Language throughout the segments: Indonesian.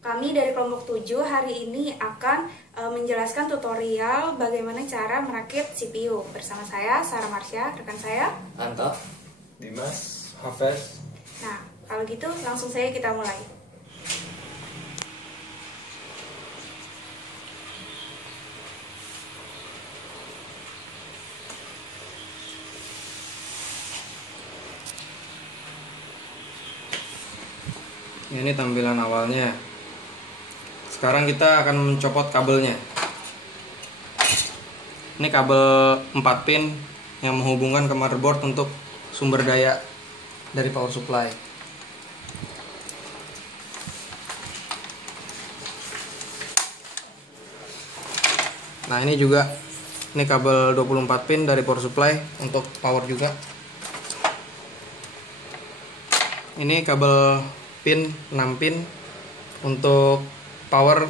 Kami dari kelompok 7 hari ini akan menjelaskan tutorial bagaimana cara merakit CPU. Bersama saya, Sarah Marsha, rekan saya Anto, Dimas, Hafez. Nah, kalau gitu langsung saja kita mulai. Ini tampilan awalnya. Sekarang kita akan mencopot kabelnya. Ini kabel 4 pin yang menghubungkan ke motherboard untuk sumber daya dari power supply. Nah, ini juga kabel 24 pin dari power supply untuk power juga. Ini kabel pin 6 pin untuk power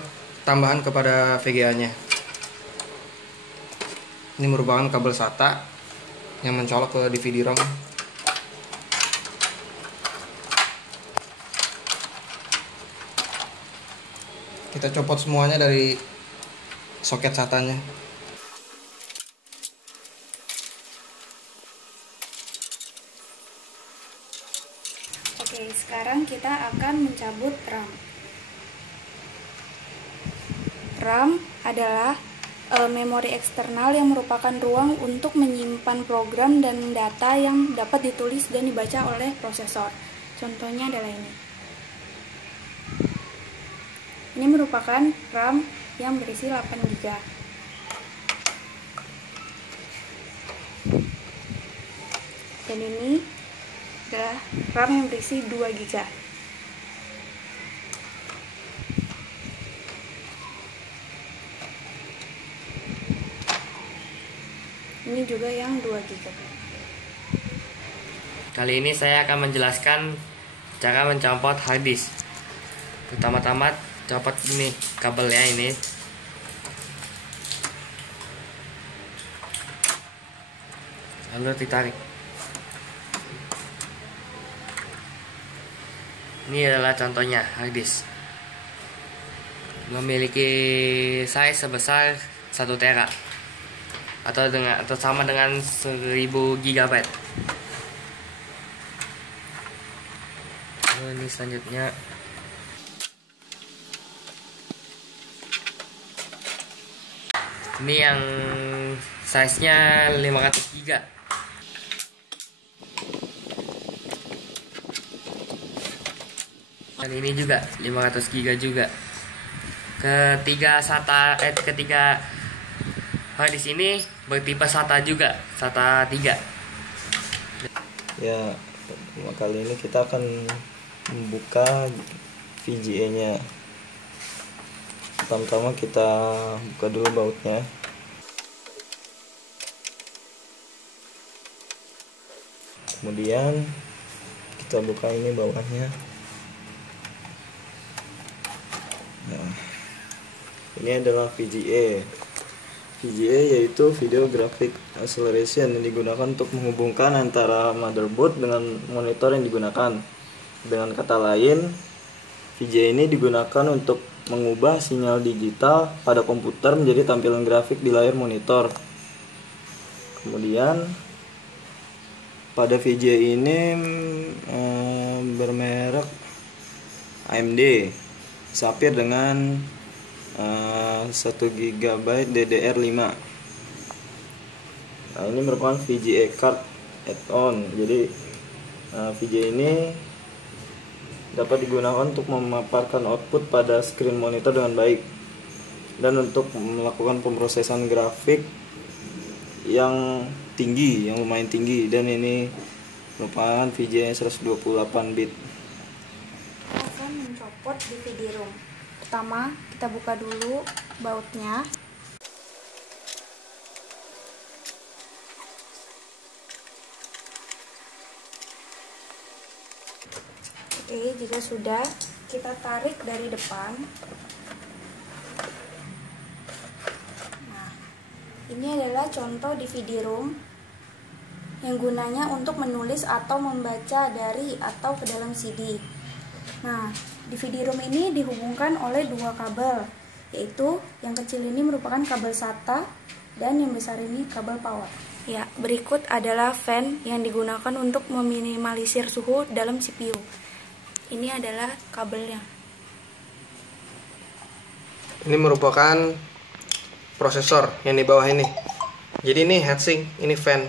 tambahan kepada VGA-nya. Ini merupakan kabel SATA yang mencolok ke DVD-ROM. Kita copot semuanya dari soket SATA-nya. Oke, sekarang kita akan mencabut RAM. RAM adalah memori eksternal yang merupakan ruang untuk menyimpan program dan data yang dapat ditulis dan dibaca oleh prosesor. Contohnya adalah ini. Ini merupakan RAM yang berisi 8 GB. Dan ini adalah RAM yang berisi 2 GB. Ini juga yang 2 GB. Kali ini saya akan menjelaskan cara mencopot hard disk. Pertama-tama copot ini kabelnya ini. Lalu ditarik. Ini adalah contohnya hard disk. Memiliki size sebesar 1 tera atau sama dengan 1000 GB. Ini selanjutnya ini yang size-nya 500 GB. Dan ini juga 500 GB juga. Ketiga hard disk ini bertipe SATA juga, SATA 3. Ya, kali ini kita akan membuka VGA-nya. Pertama-tama kita buka dulu bautnya. Kemudian kita buka ini bawahnya. Nah, ini adalah VGA. VGA yaitu Video Graphic Acceleration yang digunakan untuk menghubungkan antara motherboard dengan monitor yang digunakan. Dengan kata lain, VGA ini digunakan untuk mengubah sinyal digital pada komputer menjadi tampilan grafik di layar monitor. Kemudian pada VGA ini bermerek AMD Sapphire dengan 1 GB DDR5. Nah, ini merupakan VGA card add-on. Jadi VGA ini dapat digunakan untuk memaparkan output pada screen monitor dengan baik dan untuk melakukan pemrosesan grafik yang lumayan tinggi, dan ini merupakan VGA 128 bit. Kita akan mencopot DVD-ROM. Pertama, kita buka dulu bautnya. Oke, jika sudah, kita tarik dari depan. Nah, ini adalah contoh DVD-ROM yang gunanya untuk menulis atau membaca dari atau ke dalam CD. Nah, DVD ROM ini dihubungkan oleh dua kabel, yaitu yang kecil ini merupakan kabel SATA dan yang besar ini kabel power. Ya, berikut adalah fan yang digunakan untuk meminimalisir suhu dalam CPU. Ini adalah kabelnya. Ini merupakan prosesor yang di bawah ini. Jadi ini heatsink, ini fan.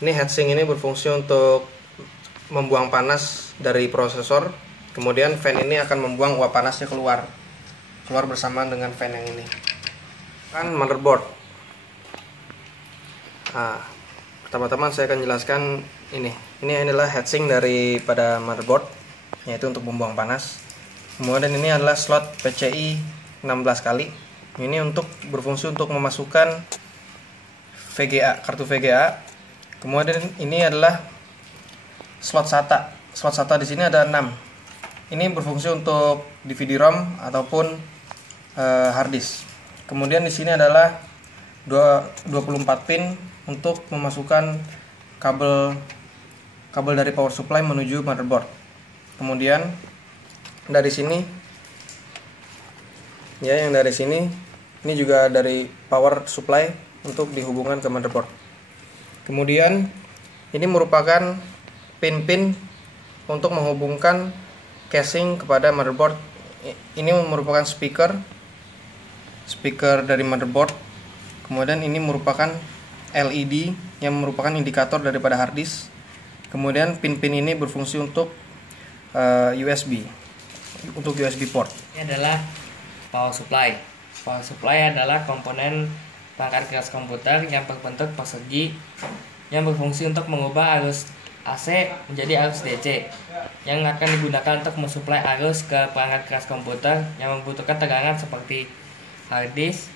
Ini heatsink ini berfungsi untuk membuang panas dari prosesor. Kemudian fan ini akan membuang uap panasnya keluar bersamaan dengan fan yang ini. Kan motherboard. Nah, pertama-tama saya akan jelaskan ini. Ini adalah heatsink daripada motherboard, yaitu untuk membuang panas. Kemudian ini adalah slot PCI 16 kali. Ini untuk berfungsi untuk memasukkan VGA, kartu VGA. Kemudian ini adalah slot SATA. Slot SATA di sini ada 6. Ini berfungsi untuk DVD ROM ataupun hard disk. Kemudian di sini adalah 24 pin untuk memasukkan kabel dari power supply menuju motherboard. Kemudian dari sini ya, yang dari sini ini juga dari power supply untuk dihubungkan ke motherboard. Kemudian ini merupakan pin-pin untuk menghubungkan casing kepada motherboard. Ini merupakan speaker dari motherboard. Kemudian ini merupakan LED yang merupakan indikator daripada hard disk. Kemudian pin-pin ini berfungsi untuk USB port. Ini adalah power supply. Power supply adalah komponen perangkat keras komputer yang berbentuk persegi yang berfungsi untuk mengubah arus AC menjadi arus DC yang akan digunakan untuk mensuplai arus ke perangkat keras komputer yang membutuhkan tegangan seperti hard disk,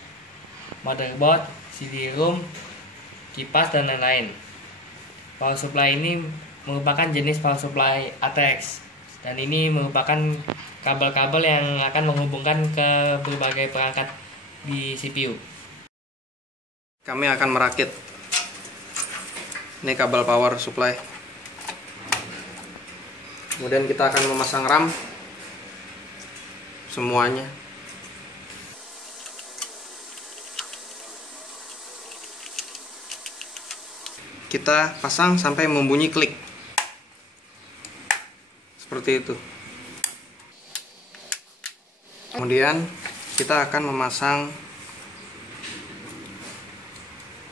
motherboard, CD-ROM, kipas, dan lain-lain. Power supply ini merupakan jenis power supply ATX dan ini merupakan kabel-kabel yang akan menghubungkan ke berbagai perangkat di CPU. Kami akan merakit ini kabel power supply. Kemudian kita akan memasang RAM semuanya. Kita pasang sampai membunyi klik. Seperti itu. Kemudian kita akan memasang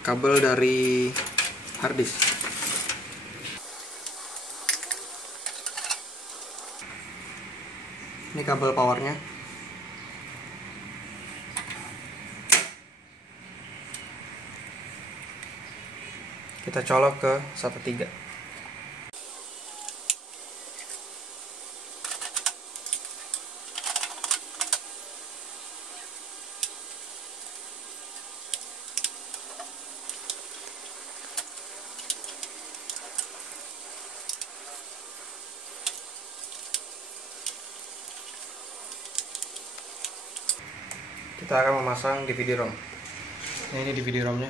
kabel dari hard disk. Ini kabel powernya. Kita colok ke SATA 3. Kita akan memasang DVD ROM. Nah, ini DVD ROM-nya.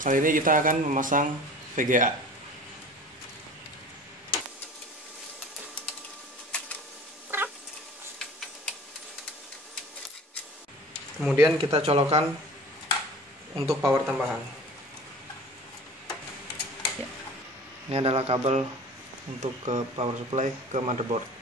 Kali ini kita akan memasang VGA. Kemudian kita colokkan untuk power tambahan. Ini adalah kabel untuk ke power supply ke motherboard.